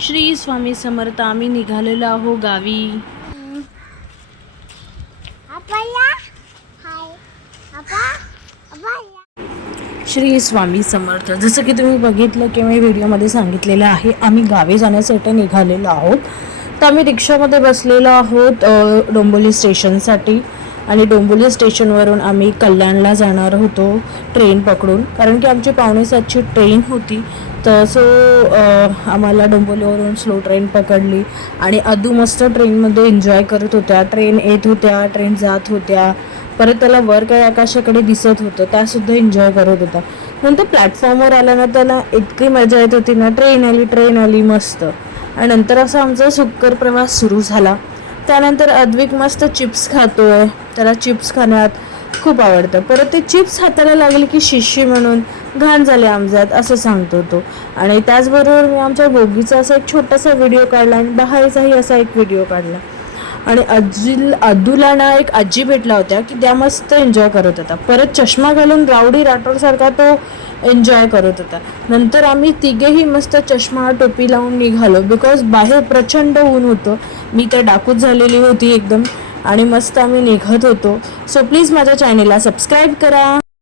श्री स्वामी समर्थ. आम्ही निघालेलो आहो गावी. श्री स्वामी समर्थ. जसं की तुम्ही बघितलं की मी व्हिडिओमध्ये सांगितलेलं आहे, आम्ही गावी जाण्यासाठी निघालेलो आहोत. तर आम्ही रिक्षामध्ये बसलेलो आहोत डोंबिवली स्टेशनसाठी, आणि डोंबिवली स्टेशनवरून आम्ही कल्याणला जाणार होतो ट्रेन पकडून, कारण की आमची 5:45ची ट्रेन होती. तर आम्हाला डोंबिवलीवरून स्लो ट्रेन पकडली आणि अदू मस्त ट्रेनमध्ये एन्जॉय करत होत्या. ट्रेन येत होत्या, ट्रेन जात होत्या, परत त्याला वर काही आकाशाकडे दिसत होतं, त्यासुद्धा एन्जॉय करत होता. नंतर प्लॅटफॉर्मवर आला ना, त्याला इतकी मजा येत होती ना, ट्रेन आली मस्त. आणि नंतर असा आमचा सुखकर प्रवास सुरू झाला. त्यानंतर अद्विक मस्त चिप्स खातोय, त्याला चिप्स खाण्यात खूप आवडतं. परत ते चिप्स हाताला लागले की शिशी म्हणून घाण झाले आमच्यात असं सांगतो तो. आणि त्याचबरोबर मी आमच्या बोगीचा असा एक छोटासा व्हिडिओ काढला आणि बाहेरचाही असा एक व्हिडिओ काढला. आणि अदूला ना एक आजी भेटला होत्या की त्या मस्त एन्जॉय करत होता. परत चष्मा घालून राऊडी राठोडसारखा तो एन्जॉय करत होता. नंतर आम्ही तिघेही मस्त चष्मा टोपी लावून निघालो, बिकॉज बाहेर प्रचंड ऊन होतं. मी तर डाकूच झालेली होती एकदम, आणि मस्त आम्ही निघत होतो. सो प्लीज माझ्या चॅनेलला सबस्क्राईब करा.